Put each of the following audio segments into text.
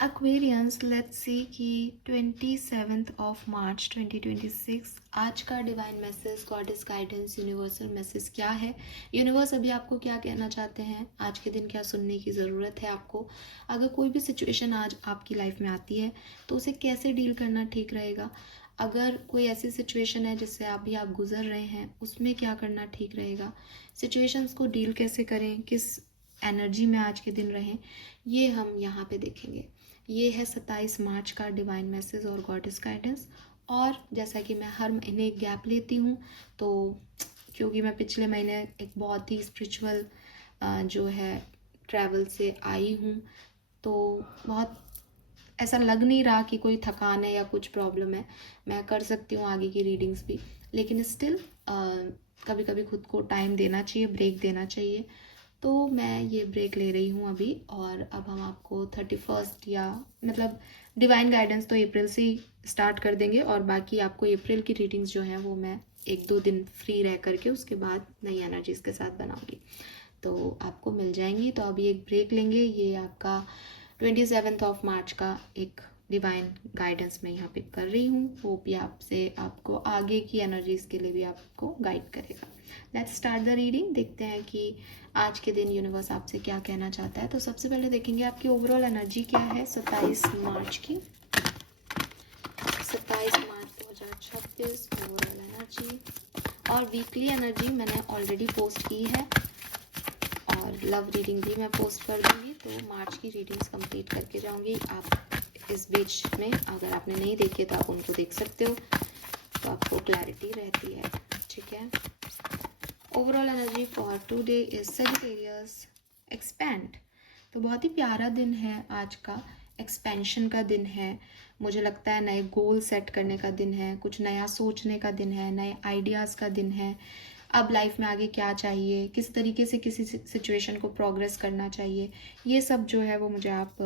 Aquarians, let's see कि 27 of March 2026 आज का divine message, goddess guidance, universal message क्या है। यूनिवर्स अभी आपको क्या कहना चाहते हैं, आज के दिन क्या सुनने की ज़रूरत है आपको। अगर कोई भी सिचुएशन आज आपकी लाइफ में आती है तो उसे कैसे डील करना ठीक रहेगा। अगर कोई ऐसी सिचुएशन है जिससे अभी आप गुजर रहे हैं, उसमें क्या करना ठीक रहेगा। सिचुएशंस को डील कैसे करें, किस एनर्जी में आज के दिन रहें, ये हम यहाँ पे देखेंगे। ये है 27 मार्च का डिवाइन मैसेज और गॉडेस गाइडेंस। और जैसा कि मैं हर महीने एक गैप लेती हूँ, तो क्योंकि मैं पिछले महीने एक बहुत ही स्पिरिचुअल जो है ट्रैवल से आई हूँ, तो बहुत ऐसा लग नहीं रहा कि कोई थकान है या कुछ प्रॉब्लम है। मैं कर सकती हूँ आगे की रीडिंग्स भी, लेकिन स्टिल कभी कभी खुद को टाइम देना चाहिए, ब्रेक देना चाहिए। तो मैं ये ब्रेक ले रही हूँ अभी। और अब हम आपको 31 या मतलब डिवाइन गाइडेंस तो अप्रैल से ही स्टार्ट कर देंगे, और बाकी आपको अप्रैल की रीडिंग्स जो हैं वो मैं 1-2 दिन फ्री रह करके उसके बाद नई एनर्जीज के साथ बनाऊंगी, तो आपको मिल जाएंगी। तो अभी एक ब्रेक लेंगे। ये आपका 27 ऑफ मार्च का एक डिवाइन गाइडेंस मैं यहाँ पे कर रही हूँ। वो भी आपसे आपको आगे की एनर्जीज के लिए भी आपको गाइड करेगा। Let's start the reading. देखते हैं कि आज के दिन यूनिवर्स आपसे क्या कहना चाहता है। तो सबसे पहले देखेंगे आपकी ओवरऑल एनर्जी क्या है 27 मार्च की। 27 मार्च 2026 ओवरऑल एनर्जी और वीकली एनर्जी मैंने ऑलरेडी पोस्ट की है, और लव रीडिंग भी मैं पोस्ट कर दूंगी। तो मार्च की रीडिंग्स कंप्लीट करके जाऊंगी। आप इस बीच में अगर आपने नहीं देखे तो आप उनको देख सकते हो, तो आपको क्लैरिटी रहती है। ठीक है। Overall energy for today is Sagittarius expand. तो बहुत ही प्यारा दिन है आज का, एक्सपेंशन का दिन है। मुझे लगता है नए गोल सेट करने का दिन है, कुछ नया सोचने का दिन है, नए आइडियाज़ का दिन है। अब लाइफ में आगे क्या चाहिए, किस तरीके से किसी सिचुएशन को प्रोग्रेस करना चाहिए, ये सब जो है वो मुझे आप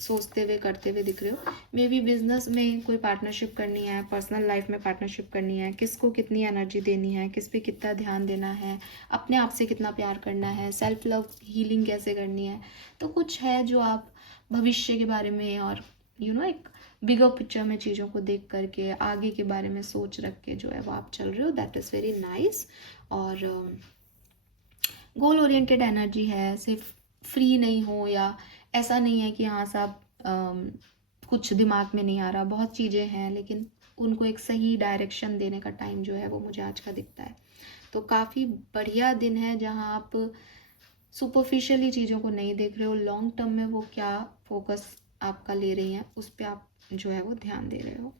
सोचते हुए करते हुए दिख रहे हो। मे बी बिजनेस में कोई पार्टनरशिप करनी है, पर्सनल लाइफ में पार्टनरशिप करनी है, किसको कितनी एनर्जी देनी है, किस पे कितना ध्यान देना है, अपने आप से कितना प्यार करना है, सेल्फ लव हीलिंग कैसे करनी है। तो कुछ है जो आप भविष्य के बारे में और एक बिगर पिक्चर में चीज़ों को देख करके आगे के बारे में सोच रख के जो है वो आप चल रहे हो। That is very nice. और गोल ओरिएंटेड एनर्जी है, सिर्फ फ्री नहीं हो, या ऐसा नहीं है कि हाँ साहब कुछ दिमाग में नहीं आ रहा, बहुत चीज़ें हैं, लेकिन उनको एक सही डायरेक्शन देने का टाइम जो है वो मुझे आज का दिखता है। तो काफ़ी बढ़िया दिन है जहाँ आप सुपरफिशियली चीज़ों को नहीं देख रहे हो, लॉन्ग टर्म में वो क्या फोकस आपका ले रही हैं उस पर आप जो है वो ध्यान दे रहे हो।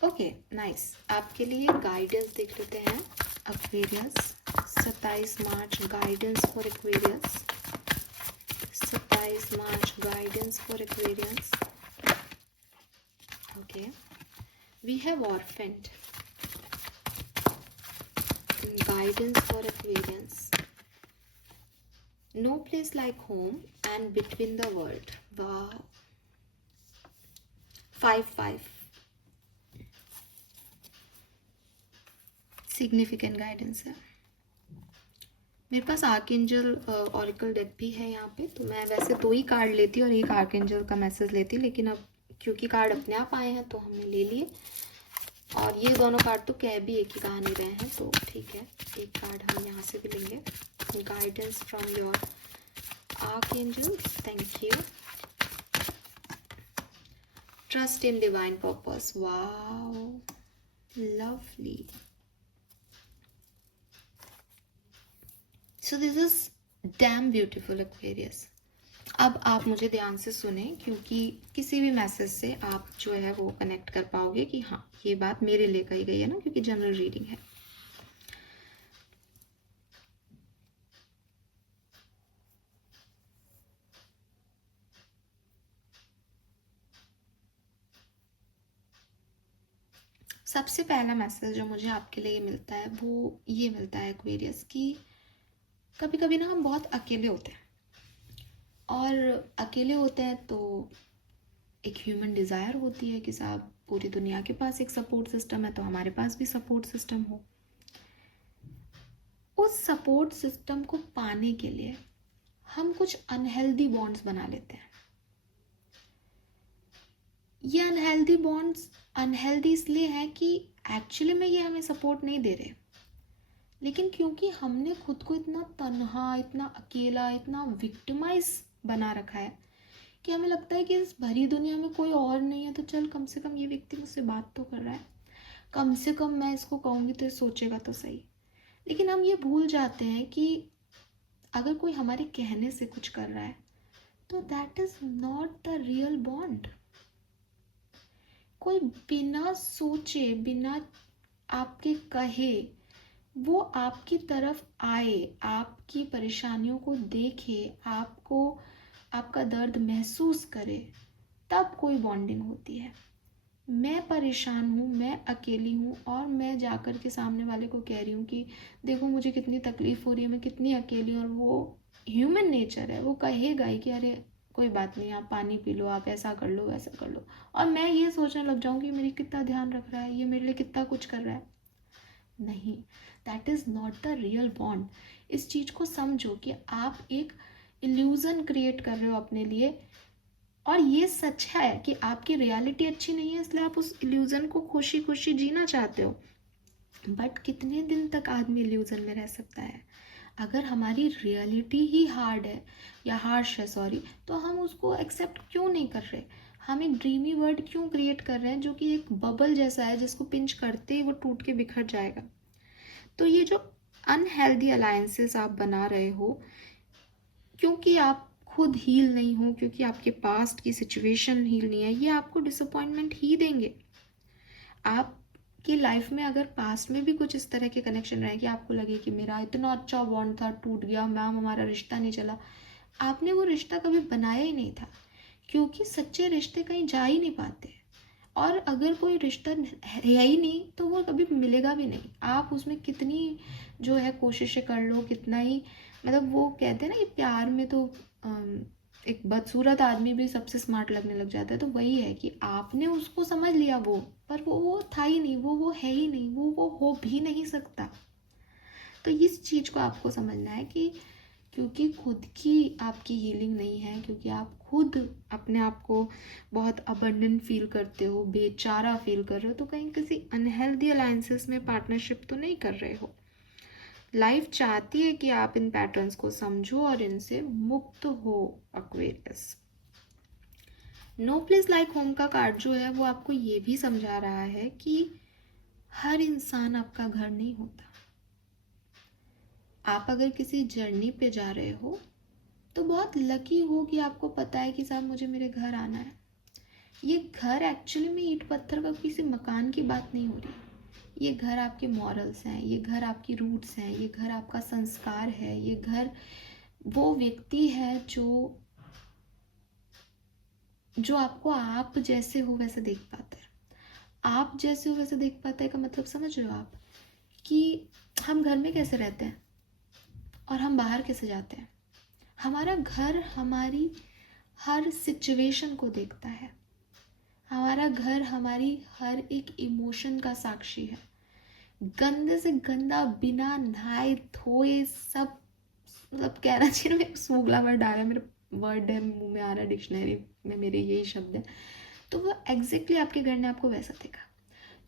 Okay nice. आपके लिए गाइडेंस देख लेते हैं। Aquarius 27 March guidance for Aquarius. 27 March guidance for Aquarius. Okay, we have orphaned. Guidance for Aquarius, no place like home and between the world. Wow. 5-5 significant guidance है। मेरे पास आर्कएंजल ऑरिकल डेक भी है यहाँ पे, तो मैं वैसे 2 ही कार्ड लेती और एक आर्कएंजल का मैसेज लेती, लेकिन अब क्योंकि कार्ड अपने आप आए हैं तो हमने ले लिए। और ये दोनों कार्ड तो कह भी एक ही कहानी रहे हैं, तो ठीक है, एक कार्ड हम यहाँ से भी लेंगे। Guidance from your archangels, thank you. Trust in divine purpose. Wow, lovely. So this is damn beautiful Aquarius. अब आप मुझे ध्यान से सुने, क्योंकि किसी भी मैसेज से आप जो है वो कनेक्ट कर पाओगे कि हाँ ये बात मेरे लिए कही गई है ना, क्योंकि जनरल रीडिंग है। सबसे पहला मैसेज जो मुझे आपके लिए मिलता है वो ये मिलता है एक्वेरियस कि कभी कभी ना हम बहुत अकेले होते हैं, और अकेले होते हैं तो एक ह्यूमन डिज़ायर होती है कि साहब पूरी दुनिया के पास एक सपोर्ट सिस्टम है, तो हमारे पास भी सपोर्ट सिस्टम हो। उस सपोर्ट सिस्टम को पाने के लिए हम कुछ अनहेल्दी बॉन्ड्स बना लेते हैं। ये अनहेल्दी बॉन्ड्स अनहेल्दी इसलिए है कि एक्चुअली में ये हमें सपोर्ट नहीं दे रहे, लेकिन क्योंकि हमने खुद को इतना तन्हा, इतना अकेला, इतना विक्टिमाइज बना रखा है कि हमें लगता है कि इस भरी दुनिया में कोई और नहीं है, तो चल कम से कम ये व्यक्ति मुझसे बात तो कर रहा है, कम से कम मैं इसको कहूँगी तो ये सोचेगा तो सही। लेकिन हम ये भूल जाते हैं कि अगर कोई हमारे कहने से कुछ कर रहा है तो that is not the real bond. कोई बिना सोचे, बिना आपके कहे वो आपकी तरफ आए, आपकी परेशानियों को देखे, आपको आपका दर्द महसूस करे, तब कोई बॉन्डिंग होती है। मैं परेशान हूँ, मैं अकेली हूँ और मैं जाकर के सामने वाले को कह रही हूँ कि देखो मुझे कितनी तकलीफ़ हो रही है, मैं कितनी अकेली हूँ, और वो ह्यूमन नेचर है, वो कहेगा ही कि अरे कोई बात नहीं, आप पानी पी लो, आप ऐसा कर लो, वैसा कर लो, और मैं ये सोचने लग जाऊँ कि मेरी कितना ध्यान रख रहा है, ये मेरे लिए कितना कुछ कर रहा है। नहीं, that is not the real bond. इस चीज़ को समझो कि आप एक इल्यूज़न क्रिएट कर रहे हो अपने लिए, और ये सच है कि आपकी रियलिटी अच्छी नहीं है, इसलिए आप उस इल्यूज़न को खुशी खुशी जीना चाहते हो। बट कितने दिन तक आदमी इल्यूज़न में रह सकता है? अगर हमारी रियलिटी ही हार्ड है या हार्श है, सॉरी, तो हम उसको एक्सेप्ट क्यों नहीं कर रहे? हम एक ड्रीमी वर्ल्ड क्यों क्रिएट कर रहे हैं जो कि एक बबल जैसा है, जिसको पिंच करते ही वो टूट के बिखर जाएगा? तो ये जो अनहेल्दी अलायंसेस आप बना रहे हो, क्योंकि आप खुद हील नहीं हो, क्योंकि आपके पास्ट की सिचुएशन हील नहीं है, ये आपको डिसअपॉइंटमेंट ही देंगे। आपकी लाइफ में अगर पास्ट में भी कुछ इस तरह के कनेक्शन रहे कि आपको लगे कि मेरा इतना अच्छा बॉन्ड था, टूट गया, मैम हमारा रिश्ता नहीं चला, आपने वो रिश्ता कभी बनाया ही नहीं था, क्योंकि सच्चे रिश्ते कहीं जा ही नहीं पाते। और अगर कोई रिश्ता है ही नहीं तो वो कभी मिलेगा भी नहीं। आप उसमें कितनी जो है कोशिशें कर लो, कितना ही, मतलब वो कहते हैं ना कि प्यार में तो एक बदसूरत आदमी भी सबसे स्मार्ट लगने लग जाता है। तो वही है कि आपने उसको समझ लिया वो, पर वो था ही नहीं, वो है ही नहीं, वो हो भी नहीं सकता। तो इस चीज़ को आपको समझना है कि क्योंकि खुद की आपकी हीलिंग नहीं है, क्योंकि आप खुद अपने आप को बहुत अबंडेंट फील करते हो, बेचारा फील कर रहे हो, तो कहीं किसी अनहेल्दी अलायंसेस में पार्टनरशिप तो नहीं कर रहे हो। लाइफ चाहती है कि आप इन पैटर्न्स को समझो और इनसे मुक्त हो। Aquarius, no place like home का कार्ड जो है वो आपको ये भी समझा रहा है कि हर इंसान आपका घर नहीं होता। आप अगर किसी जर्नी पे जा रहे हो तो बहुत लकी हो कि आपको पता है कि साहब मुझे मेरे घर आना है। ये घर एक्चुअली में ईंट पत्थर का किसी मकान की बात नहीं हो रही। ये घर आपके मॉरल्स हैं, ये घर आपकी रूट्स हैं, ये घर आपका संस्कार है, ये घर वो व्यक्ति है जो आपको आप जैसे हो वैसे देख पाता है। आप जैसे हो वैसे देख पाता है का मतलब समझ रहे हो आप, कि हम घर में कैसे रहते हैं और हम बाहर कैसे जाते हैं। हमारा घर हमारी हर सिचुएशन को देखता है। हमारा घर हमारी हर एक इमोशन का साक्षी है। गंदे से गंदा, बिना नहाए धोए, सब, मतलब कहना चाहिए, मैं सूगला वर्ड आ रहा है, मेरे वर्ड है मुंह में आ रहा है, डिक्शनरी में मेरे यही शब्द है, तो वो एग्जैक्टली आपके घर ने आपको वैसा देखा।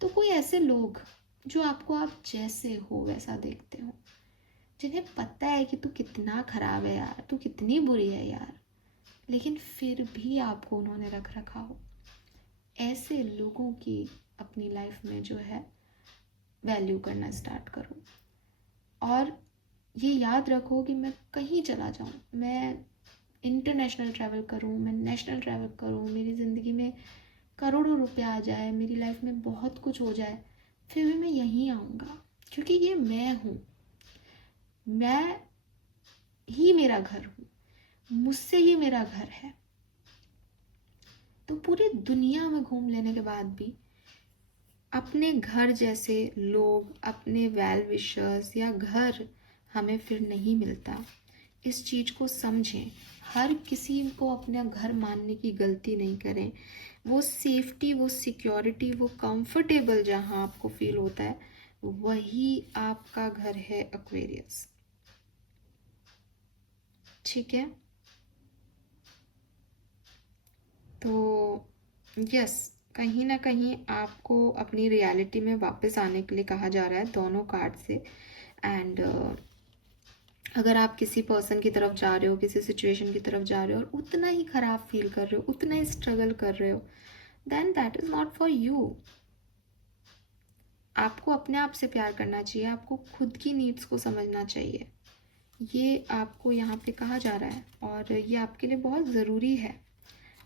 तो कोई ऐसे लोग जो आपको आप जैसे हो वैसा देखते हो, जिन्हें पता है कि तू कितना खराब है यार, तू कितनी बुरी है यार, लेकिन फिर भी आपको उन्होंने रख रखा हो, ऐसे लोगों की अपनी लाइफ में जो है वैल्यू करना स्टार्ट करो। और ये याद रखो कि मैं कहीं चला जाऊँ, मैं इंटरनेशनल ट्रैवल करूँ, मैं नेशनल ट्रैवल करूँ, मेरी ज़िंदगी में करोड़ों रुपया आ जाए, मेरी लाइफ में बहुत कुछ हो जाए, फिर भी मैं यहीं आऊँगा, क्योंकि ये मैं हूँ, मैं ही मेरा घर हूँ, मुझसे ही मेरा घर है। तो पूरी दुनिया में घूम लेने के बाद भी अपने घर जैसे लोग, अपने वेल विशर्स या घर हमें फिर नहीं मिलता। इस चीज़ को समझें। हर किसी को अपना घर मानने की गलती नहीं करें। वो सेफ्टी, वो सिक्योरिटी, वो कंफर्टेबल जहाँ आपको फील होता है, वही आपका घर है एक्वेरियस। ठीक है, तो यस, कहीं ना कहीं आपको अपनी रियलिटी में वापस आने के लिए कहा जा रहा है दोनों कार्ड से। एंड अगर आप किसी पर्सन की तरफ जा रहे हो, किसी सिचुएशन की तरफ जा रहे हो और उतना ही ख़राब फील कर रहे हो, उतना ही स्ट्रगल कर रहे हो, then that is not for you. आपको अपने आप से प्यार करना चाहिए, आपको खुद की नीड्स को समझना चाहिए। ये आपको यहाँ पे कहा जा रहा है और ये आपके लिए बहुत ज़रूरी है,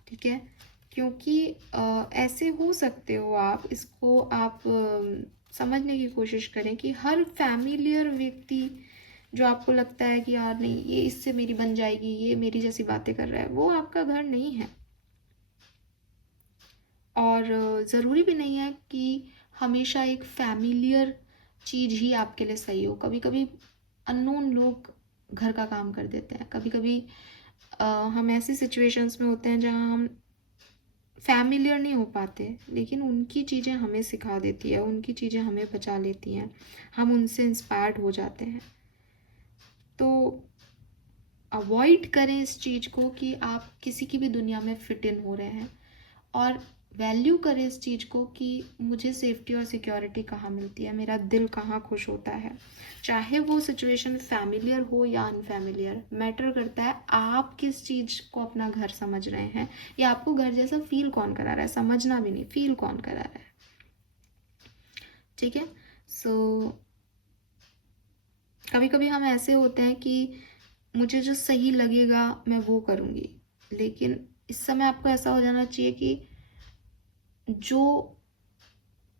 ठीक है? क्योंकि ऐसे हो सकते हो आप, इसको आप समझने की कोशिश करें कि हर फैमिलियर व्यक्ति जो आपको लगता है कि यार नहीं ये इससे मेरी बन जाएगी, ये मेरी जैसी बातें कर रहा है, वो आपका घर नहीं है। और ज़रूरी भी नहीं है कि हमेशा एक फैमिलियर चीज़ ही आपके लिए सही हो। कभी कभी अननोन लोग घर का काम कर देते हैं, कभी कभी हम ऐसी सिचुएशंस में होते हैं जहाँ हम फैमिलियर नहीं हो पाते, लेकिन उनकी चीज़ें हमें सिखा देती है, उनकी चीज़ें हमें बचा लेती हैं, हम उनसे इंस्पायर्ड हो जाते हैं। तो अवॉइड करें इस चीज़ को कि आप किसी की भी दुनिया में फिट इन हो रहे हैं, और वैल्यू करें इस चीज़ को कि मुझे सेफ्टी और सिक्योरिटी कहाँ मिलती है, मेरा दिल कहाँ खुश होता है। चाहे वो सिचुएशन फैमिलियर हो या अनफैमिलियर, मैटर करता है आप किस चीज़ को अपना घर समझ रहे हैं, या आपको घर जैसा फील कौन करा रहा है। समझना भी नहीं, फील कौन करा रहा है, ठीक है? सो कभी कभी हम ऐसे होते हैं कि मुझे जो सही लगेगा मैं वो करूँगी, लेकिन इस समय आपको ऐसा हो जाना चाहिए कि जो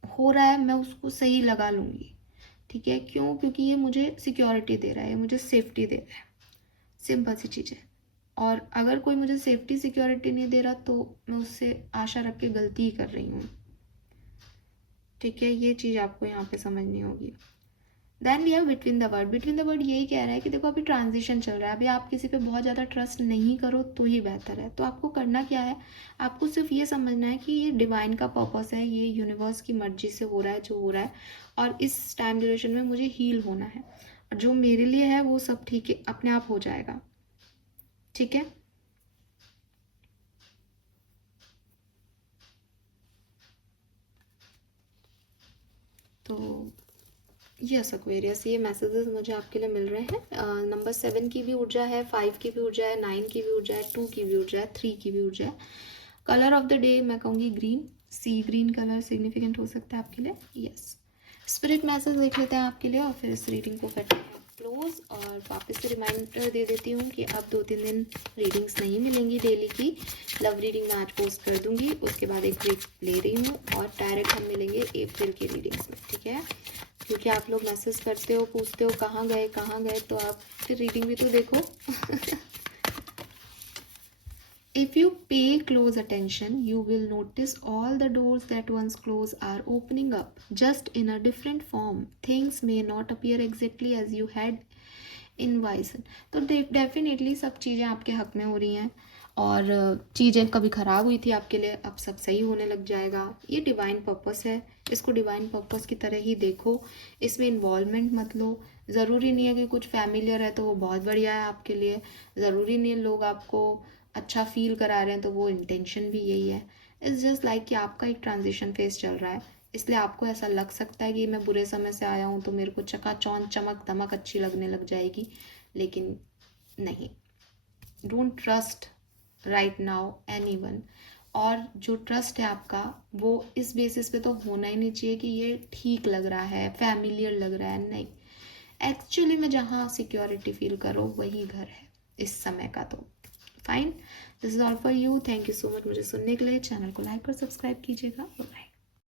हो रहा है मैं उसको सही लगा लूँगी, ठीक है? क्यों? क्योंकि ये मुझे सिक्योरिटी दे रहा है, ये मुझे सेफ्टी दे रहा है। सिंपल सी चीज़ है। और अगर कोई मुझे सेफ्टी सिक्योरिटी नहीं दे रहा तो मैं उससे आशा रख के गलती ही कर रही हूँ, ठीक है? ये चीज़ आपको यहाँ पे समझनी होगी। Then we have between the word. Between the word यही कह रहा है कि देखो अभी ट्रांजिशन चल रहा है, अभी आप किसी पे बहुत ज़्यादा ट्रस्ट नहीं करो तो ही बेहतर है। तो आपको करना क्या है, आपको सिर्फ ये समझना है कि ये डिवाइन का पर्पस है, ये यूनिवर्स की मर्जी से हो रहा है जो हो रहा है, और इस टाइम ड्यूरेशन में मुझे हील होना है, और जो मेरे लिए है वो सब ठीक है, अपने आप हो जाएगा, ठीक है? तो यस एक्वेरियस, ये मैसेजेस मुझे आपके लिए मिल रहे हैं। नंबर 7 की भी ऊर्जा है, 5 की भी ऊर्जा है, 9 की भी ऊर्जा है, 2 की भी ऊर्जा है, 3 की भी ऊर्जा है। कलर ऑफ द डे मैं कहूँगी ग्रीन, सी ग्रीन कलर सिग्निफिकेंट हो सकता है आपके लिए। यस, स्पिरिट मैसेज देख लेते हैं आपके लिए और फिर इस रीडिंग को करते हैं क्लोज। और वापस से रिमाइंडर दे देती हूँ कि अब 2-3 दिन रीडिंग्स नहीं मिलेंगी डेली की। लव रीडिंग मैं आज पोस्ट कर दूंगी, उसके बाद एक ब्रेक ले रही हूँ और डायरेक्ट हम मिलेंगे अप्रैल की रीडिंग्स में, ठीक है? क्योंकि आप लोग मैसेज करते हो, पूछते हो कहाँ गए, तो आप फिर रीडिंग भी तो देखो। If you pay close attention, you will notice all the doors that once closed are opening up, just in a different form. Things may not appear exactly as you had envisioned. तो definitely सब चीज़ें आपके हक में हो रही हैं, और चीज़ें कभी ख़राब हुई थी आपके लिए, अब सब सही होने लग जाएगा। ये डिवाइन पर्पस है, इसको डिवाइन पर्पस की तरह ही देखो, इसमें इन्वॉल्वमेंट मत लो। ज़रूरी नहीं है कि कुछ फैमिलियर है तो वो बहुत बढ़िया है आपके लिए, ज़रूरी नहीं है लोग आपको अच्छा फील करा रहे हैं तो वो इंटेंशन भी यही है। इट्स जस्ट लाइक कि आपका एक ट्रांजिशन फेज चल रहा है, इसलिए आपको ऐसा लग सकता है कि मैं बुरे समय से आया हूँ तो मेरे को चकाचौंध चमक दमक अच्छी लगने लग जाएगी, लेकिन नहीं। Don't trust right now anyone. और जो ट्रस्ट है आपका वो इस बेसिस पे तो होना ही नहीं चाहिए कि ये ठीक लग रहा है, फैमिलियर लग रहा है, नहीं। एक्चुअली में जहाँ सिक्योरिटी फील करो वही घर है इस समय का। तो fine, this is all for you. Thank you so much मुझे सुनने के लिए। चैनल को लाइक और सब्सक्राइब कीजिएगा। बाय।